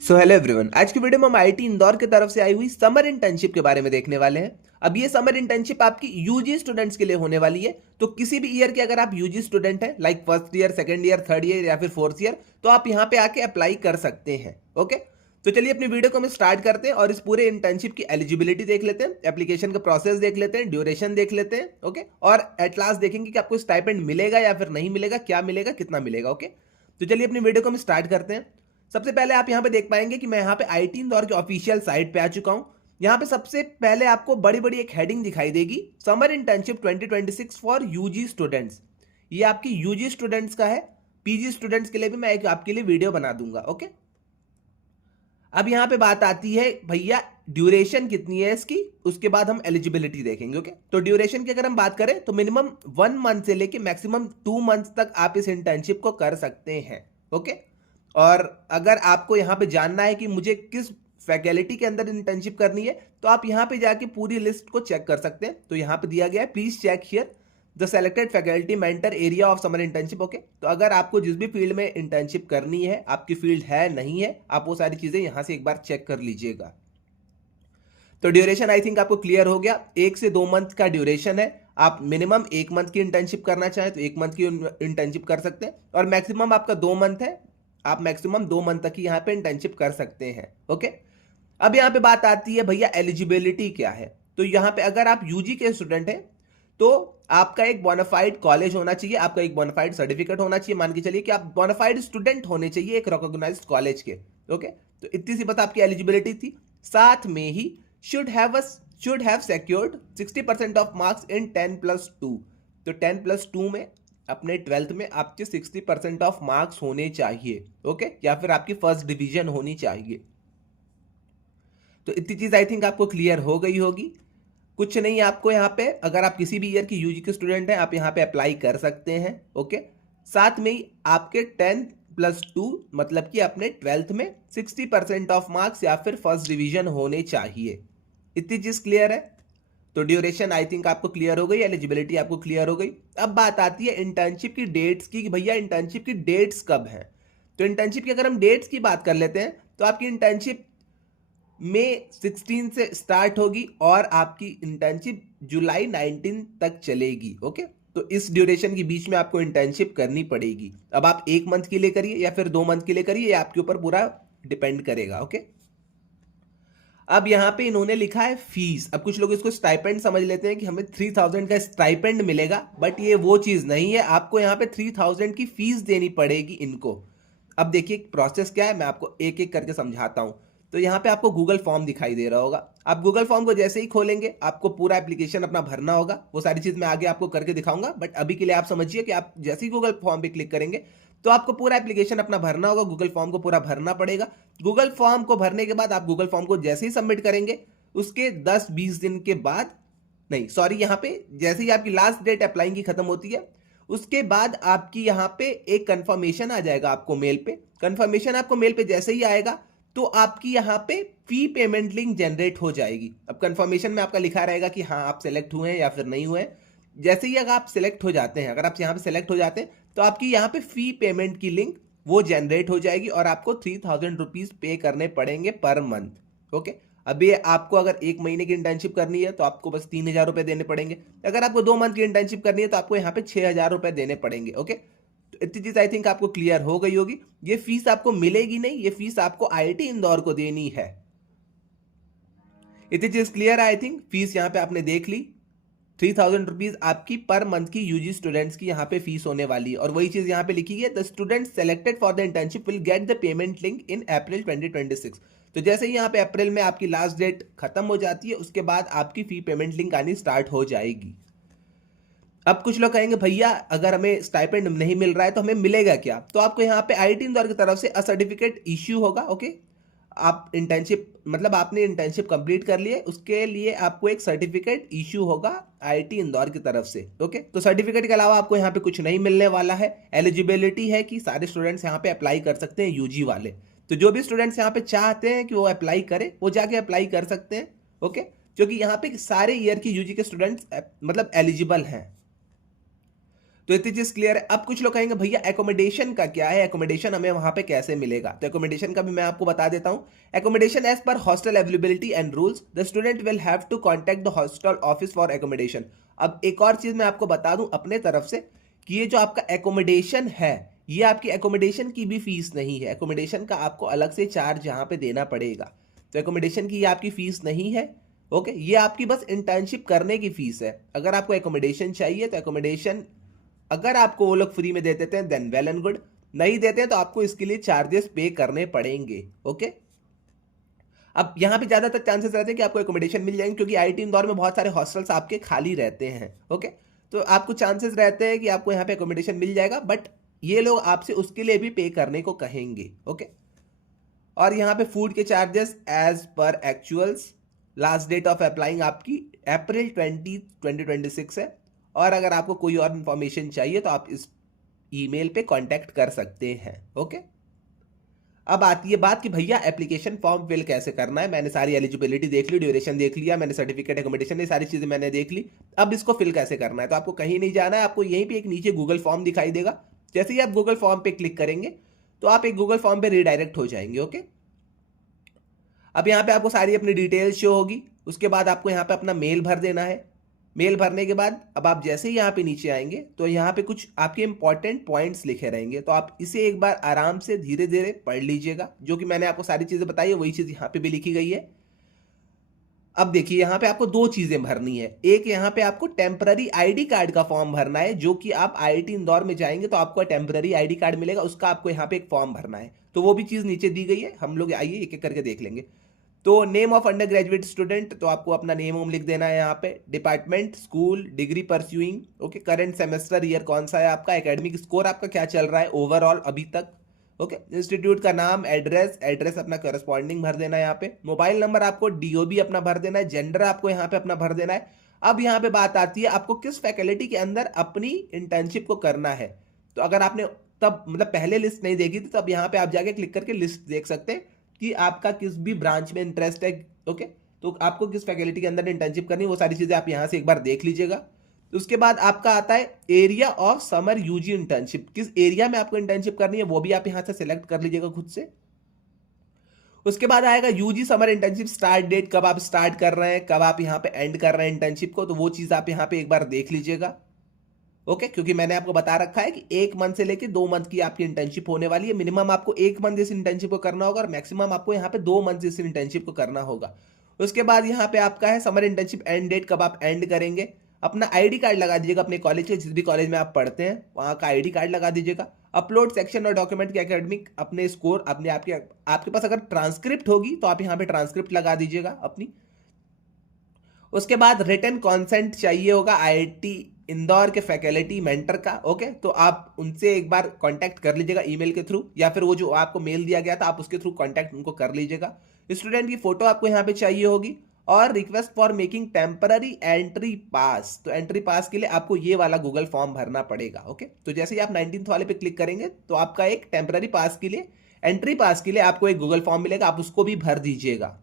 So hello everyone, आज की video में हम आईटी इंदौर की तरफ से आई हुई समर इंटर्नशिप के बारे में देखने वाले हैं। अब ये समर इंटर्नशिप आपकी यूजी स्टूडेंट्स के लिए होने वाली है। तो किसी भी ईयर के अगर आप यूजी स्टूडेंट हैं, like first year, second year, third year या फिर फोर्थ ईयर, तो आप यहाँ पे आके अप्लाई कर सकते हैं। ओके, तो चलिए अपनी वीडियो को हम स्टार्ट करते हैं और इस पूरे इंटर्नशिप की एलिजिबिलिटी देख लेते हैं, एप्लीकेशन का प्रोसेस देख लेते हैं, ड्यूरेशन देख लेते हैं। ओके, और एट लास्ट देखेंगे कि आपको स्टाइपेंड मिलेगा या फिर नहीं मिलेगा, क्या मिलेगा, कितना मिलेगा। ओके, तो चलिए अपनी वीडियो को हम स्टार्ट करते हैं। सबसे पहले आप यहां पे देख पाएंगे कि मैं यहां पे आईटी इंदौर के ऑफिशियल साइट पे आ चुका हूं। यहां पे सबसे पहले आपको बड़ी बड़ी एक हेडिंग दिखाई देगी, summer internship 2026 for UG students. ये आपकी यूजी स्टूडेंट्स का है। पीजी स्टूडेंट्स के लिए भी मैं एक आपके लिए वीडियो बना दूंगा। ओके, अब यहां पे बात आती है भैया ड्यूरेशन कितनी है इसकी, उसके बाद हम एलिजिबिलिटी देखेंगे। ओके, तो ड्यूरेशन की अगर हम बात करें तो मिनिमम 1 मंथ से लेके मैक्सिमम 2 मंथ तक आप इस इंटर्नशिप को कर सकते हैं। ओके, और अगर आपको यहाँ पे जानना है कि मुझे किस फैकल्टी के अंदर इंटर्नशिप करनी है, तो आप यहाँ पे जाके पूरी लिस्ट को चेक कर सकते हैं। तो यहाँ पे दिया गया है, please check here the selected faculty mentor area of summer internship. Okay, तो अगर आपको जिस भी फील्ड में इंटर्नशिप करनी है, आपकी फील्ड है नहीं है, आप वो सारी चीजें यहाँ से एक बार चेक कर लीजिएगा। तो ड्यूरेशन आई थिंक आपको क्लियर हो गया, 1 से 2 मंथ का ड्यूरेशन है। आप मिनिमम 1 मंथ की इंटर्नशिप करना चाहें तो 1 मंथ की इंटर्नशिप कर सकते हैं, और मैक्सिमम आपका 2 मंथ है। आप मैक्सिमम 2 मंथ तक ही यहाँ पे इंटर्नशिप कर सकते हैं। ओके, अब यहाँ पे बात आती है भैया एलिजिबिलिटी क्या है। तो यहाँ पे अगर आप यूजी के स्टूडेंट हैं तो आपका एक बोनाफाइड कॉलेज होना चाहिए, आपका एक बोनाफाइड सर्टिफिकेट होना चाहिए। मान के चलिए कि आप बोनाफाइड स्टूडेंट होने चाहिए एक रिकॉग्नाइज्ड कॉलेज के। ओके, तो इतनी सी बात आपकी एलिजिबिलिटी थी। साथ में he should have secured 60% of marks in 10+2। तो 10+2 में अपने 12th में आपके 60% ऑफ मार्क्स होने चाहिए। ओके, या फिर आपकी फर्स्ट डिवीजन होनी चाहिए। तो इतनी चीज आई थिंक आपको क्लियर हो गई होगी। कुछ नहीं, आपको यहाँ पे अगर आप किसी भी ईयर की यूजी के स्टूडेंट हैं, आप यहाँ पे अप्लाई कर सकते हैं। ओके, साथ में ही आपके 10+2 मतलब कि अपने 12th में 60% ऑफ मार्क्स या फिर फर्स्ट डिवीजन होने चाहिए। इतनी चीज क्लियर है। तो ड्यूरेशन आई थिंक आपको क्लियर हो गई, एलिजिबिलिटी आपको क्लियर हो गई। अब बात आती है इंटर्नशिप की डेट्स की कि भैया इंटर्नशिप की डेट्स कब हैं। तो इंटर्नशिप की अगर हम डेट्स की बात कर लेते हैं तो आपकी इंटर्नशिप मई 16 से स्टार्ट होगी और आपकी इंटर्नशिप जुलाई 19 तक चलेगी। ओके, तो इस ड्यूरेशन के बीच में आपको इंटर्नशिप करनी पड़ेगी। अब आप 1 मंथ के लिए करिए या फिर 2 मंथ के लिए करिए, ये आपके ऊपर पूरा डिपेंड करेगा। ओके, अब यहां पे इन्होंने लिखा है फीस। अब कुछ लोग इसको स्टाइपेंड समझ लेते हैं कि हमें 3000 का स्टाइपेंड मिलेगा, बट ये वो चीज नहीं है। आपको यहाँ पे 3000 की फीस देनी पड़ेगी इनको। अब देखिए प्रोसेस क्या है, मैं आपको एक एक करके समझाता हूं। तो यहाँ पे आपको गूगल फॉर्म दिखाई दे रहा होगा। आप गूगल फॉर्म को जैसे ही खोलेंगे आपको पूरा एप्लीकेशन अपना भरना होगा। वो सारी चीज मैं आगे आपको करके दिखाऊंगा, बट अभी के लिए आप समझिए कि आप जैसे ही गूगल फॉर्म पे क्लिक करेंगे तो आपको पूरा एप्लीकेशन अपना भरना होगा। गूगल फॉर्म को पूरा भरना पड़ेगा। गूगल फॉर्म को भरने के बाद आप गूगल फॉर्म को जैसे ही सबमिट करेंगे उसके 10-20 दिन के बाद, नहीं सॉरी, यहाँ पे जैसे ही आपकी लास्ट डेट अप्लाइंग की खत्म होती है उसके बाद आपकी यहाँ पे एक कंफर्मेशन आ जाएगा आपको मेल पे। कंफर्मेशन आपको मेल पे जैसे ही आएगा तो आपकी यहाँ पे फी पेमेंट लिंक जनरेट हो जाएगी। अब कंफर्मेशन में आपका लिखा रहेगा कि हाँ आप सेलेक्ट हुए हैं या फिर नहीं हुए हैं। जैसे ही अगर आप सेलेक्ट हो जाते हैं, अगर आप यहाँ पे सेलेक्ट हो जाते हैं तो आपकी यहाँ पे फी पेमेंट की लिंक वो जनरेट हो जाएगी और आपको 3000 रुपीज पे करने पड़ेंगे पर मंथ। ओके, अभी आपको अगर 1 महीने की इंटर्नशिप करनी है तो आपको बस 3000 रुपए देने पड़ेंगे। अगर आपको 2 मंथ की इंटर्नशिप करनी है तो आपको यहाँ पे 6000 रुपए देने पड़ेंगे। ओके, तो इतनी चीज आई थिंक आपको क्लियर हो गई होगी। ये फीस आपको मिलेगी नहीं, ये फीस आपको आईआईटी इंदौर को देनी है। इतनी चीज क्लियर है आई थिंक। फीस यहाँ पे आपने देख ली, 3000 रुपीज आपकी पर मंथ की यूजी स्टूडेंट्स की यहाँ पे फीस होने वाली है। और वही चीज यहाँ पे लिखी है, the student selected for the internship will get the payment link in April 2026। तो जैसे ही यहाँ पे अप्रैल में आपकी लास्ट डेट खत्म हो जाती है उसके बाद आपकी फी पेमेंट लिंक आनी स्टार्ट हो जाएगी। अब कुछ लोग कहेंगे भैया अगर हमें स्टाइपेंड नहीं मिल रहा है तो हमें मिलेगा क्या। तो आपको यहाँ पे आईआईटी इंदौर की तरफ से अ सर्टिफिकेट इश्यू होगा। ओके, आप इंटर्नशिप मतलब आपने इंटर्नशिप कंप्लीट कर लिए, उसके लिए आपको एक सर्टिफिकेट इशू होगा आईआईटी इंदौर की तरफ से। ओके, तो सर्टिफिकेट के अलावा आपको यहाँ पे कुछ नहीं मिलने वाला है। एलिजिबिलिटी है कि सारे स्टूडेंट्स यहाँ पे अप्लाई कर सकते हैं, यूजी वाले। तो जो भी स्टूडेंट्स यहाँ पे चाहते हैं कि वो अप्लाई करें वो जाके अप्लाई कर सकते हैं। ओके, क्योंकि यहाँ पे सारे ईयर की यूजी के स्टूडेंट्स मतलब एलिजिबल हैं। तो इतनी चीज क्लियर है। अब कुछ लोग कहेंगे भैया एकोमोडेशन का क्या है, एकोमोडेशन हमें वहां पे कैसे मिलेगा? तो एकोमोडेशन का भी मैं आपको बता देता हूं। Accommodation as per hostel availability and rules the student will have to contact the hostel office for accommodation. अब एक और चीज मैं आपको बता दूं अपने तरफ से कि ये जो आपका एकोमोडेशन है, ये आपकी एकोमोडेशन की भी फीस नहीं है। एकोमोडेशन का आपको अलग से चार्ज यहाँ पे देना पड़ेगा। तो एकोमोडेशन की ये आपकी फीस नहीं है। ओके, ये आपकी बस इंटर्नशिप करने की फीस है। अगर आपको एकोमोडेशन चाहिए तो एकोमोडेशन अगर आपको वो लोग फ्री में दे देते हैं देन वेल एंड गुड, नहीं देते हैं तो आपको इसके लिए चार्जेस पे करने पड़ेंगे। ओके, अब यहाँ पे ज्यादातर चांसेस रहते हैं कि आपको एकोमोडेशन मिल जाएंगे, क्योंकि आईआईटी इंदौर में बहुत सारे हॉस्टल्स आपके खाली रहते हैं। ओके, तो आपको चांसेस रहते हैं कि आपको यहाँ पे एकोमोडेशन मिल जाएगा, बट ये लोग आपसे उसके लिए भी पे करने को कहेंगे। ओके, और यहाँ पे फूड के charges as per actuals, last date of applying आपकी अप्रैल 2026 है। और अगर आपको कोई और इंफॉर्मेशन चाहिए तो आप इस ईमेल पे कांटेक्ट कर सकते हैं। ओके, अब आती है बात कि भैया एप्लीकेशन फॉर्म फिल कैसे करना है। मैंने सारी एलिजिबिलिटी देख ली, ड्यूरेशन देख लिया, मैंने सर्टिफिकेट, एकोमोडेशन, ये सारी चीजें मैंने देख ली। अब इसको फिल कैसे करना है? तो आपको कहीं नहीं जाना है, आपको यहीं पे एक नीचे गूगल फॉर्म दिखाई देगा। जैसे ही आप गूगल फॉर्म पे क्लिक करेंगे तो आप एक गूगल फॉर्म पे रिडायरेक्ट हो जाएंगे। ओके, अब यहाँ पे आपको सारी अपनी डिटेल्स शो होगी। उसके बाद आपको यहाँ पे अपना मेल भर देना है। मेल भरने के बाद अब आप जैसे ही यहाँ पे नीचे आएंगे तो यहाँ पे कुछ आपके इंपॉर्टेंट पॉइंट्स लिखे रहेंगे, तो आप इसे एक बार आराम से धीरे धीरे पढ़ लीजिएगा। जो कि मैंने आपको सारी चीजें बताई है वही चीज यहाँ पे भी लिखी गई है। अब देखिए यहाँ पे आपको दो चीजें भरनी है। एक यहाँ पे आपको टेम्पररी आईडी कार्ड का फॉर्म भरना है, जो कि आप आईआईटी इंदौर में जाएंगे तो आपको टेम्पररी आईडी कार्ड मिलेगा, उसका आपको यहाँ पे एक फॉर्म भरना है। तो वो भी चीज नीचे दी गई है, हम लोग आइए एक एक करके देख लेंगे। तो name of under graduate student, तो आपको अपना नेम ओम लिख देना है यहाँ पे। Department, school, degree pursuing, okay, current semester, year कौन सा है आपका, एकेडमिक स्कोर आपका क्या चल रहा है ओवरऑल अभी तक। ओके, इंस्टीट्यूट का नाम, एड्रेस अपना करस्पॉन्डिंग भर देना है यहाँ पे। मोबाइल नंबर आपको डीओबी अपना भर देना है। जेंडर आपको यहाँ पे अपना भर देना है। अब यहाँ पे बात आती है आपको किस फैकल्टी के अंदर अपनी इंटर्नशिप को करना है। तो अगर आपने तब मतलब पहले लिस्ट नहीं देखी थी, तब यहाँ पे आप जाके क्लिक करके लिस्ट देख सकते हैं कि आपका किस भी ब्रांच में इंटरेस्ट है। ओके, तो आपको किस फैकल्टी के अंदर इंटर्नशिप करनी है, वो सारी चीजें आप यहां से एक बार देख लीजिएगा। तो उसके बाद आपका आता है area of summer UG internship, किस एरिया में आपको इंटर्नशिप करनी है वो भी आप यहां से सिलेक्ट कर लीजिएगा खुद से। उसके बाद आएगा UG summer internship start date, कब आप स्टार्ट कर रहे हैं, कब आप यहां पे एंड कर रहे हैं इंटर्नशिप को, तो वो चीज आप यहां पे एक बार देख लीजिएगा। ओके, क्योंकि मैंने आपको बता रखा है कि 1 मंथ से लेके 2 मंथ की आपकी इंटर्नशिप होने वाली है। मिनिमम आपको 1 मंथ इस इंटर्नशिप को करना होगा और मैक्सिमम आपको यहाँ पे 2 मंथ इस इंटर्नशिप को करना होगा। उसके बाद यहाँ पे आपका है समर इंटर्नशिप एंड डेट, कब आप एंड करेंगे। अपना आईडी कार्ड लगा दीजिएगा अपने कॉलेज के, जिस भी कॉलेज में आप पढ़ते हैं वहाँ का आईडी कार्ड लगा दीजिएगा। अपलोड सेक्शन और डॉक्यूमेंट के एकेडमिक अपने स्कोर, अपने आपके पास अगर ट्रांसक्रिप्ट होगी तो आप यहाँ पे ट्रांसक्रिप्ट लगा दीजिएगा अपनी। उसके बाद रिटन कॉन्सेंट चाहिए होगा आईआईटी इंदौर के फैकल्टी मेंटर का। ओके, तो आप उनसे एक बार कांटेक्ट कर लीजिएगा ईमेल के थ्रू, या फिर वो जो आपको मेल दिया गया था आप उसके थ्रू कांटेक्ट उनको कर लीजिएगा। स्टूडेंट की फोटो आपको यहाँ पे चाहिए होगी, और request for making temporary entry पास, तो एंट्री पास के लिए आपको ये वाला गूगल फॉर्म भरना पड़ेगा। ओके, तो जैसे ही आप 19th वाले पे क्लिक करेंगे तो आपका एक टेम्पररी पास के लिए, एंट्री पास के लिए आपको एक गूगल फॉर्म मिलेगा, आप उसको भी भर दीजिएगा।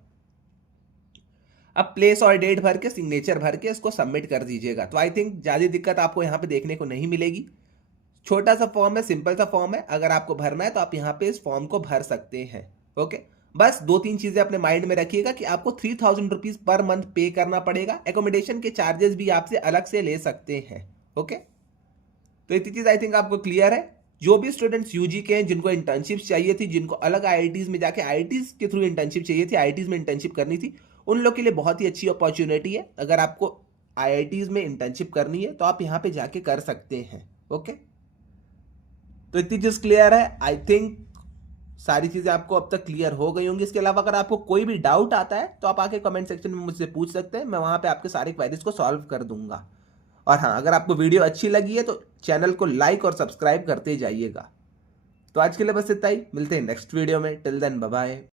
अब प्लेस और डेट भर के, सिग्नेचर भर के इसको सबमिट कर दीजिएगा। तो आई थिंक ज्यादा दिक्कत आपको यहाँ पे देखने को नहीं मिलेगी। छोटा सा फॉर्म है, सिंपल सा फॉर्म है, अगर आपको भरना है तो आप यहाँ पे इस फॉर्म को भर सकते हैं। ओके, बस 2-3 चीजें अपने माइंड में रखिएगा कि आपको 3000 रुपीज पर मंथ पे करना पड़ेगा। एकोमोडेशन के चार्जेस भी आपसे अलग से ले सकते हैं। ओके, तो इतनी चीज आई थिंक आपको क्लियर है। जो भी स्टूडेंट्स यूजी के हैं, जिनको इंटर्नशिप चाहिए थी, जिनको अलग आईआईटीज में जाके आईआईटीज के थ्रू इंटर्नशिप चाहिए थी, आईआईटीज में इंटर्नशिप करनी थी, उन लोग के लिए बहुत ही अच्छी अपॉर्चुनिटी है। अगर आपको आईआईटीज में इंटर्नशिप करनी है तो आप यहाँ पे जाके कर सकते हैं। ओके, तो इतनी चीज क्लियर है। आई थिंक सारी चीजें आपको अब तक क्लियर हो गई होंगी। इसके अलावा अगर आपको कोई भी डाउट आता है तो आप आके कमेंट सेक्शन में मुझसे पूछ सकते हैं, मैं वहां पे आपके सारे क्वेरीज को सॉल्व कर दूंगा। और हाँ, अगर आपको वीडियो अच्छी लगी है तो चैनल को लाइक और सब्सक्राइब करते जाइएगा। तो आज के लिए बस इतना ही, मिलते हैं नेक्स्ट वीडियो में। Till then bye bye.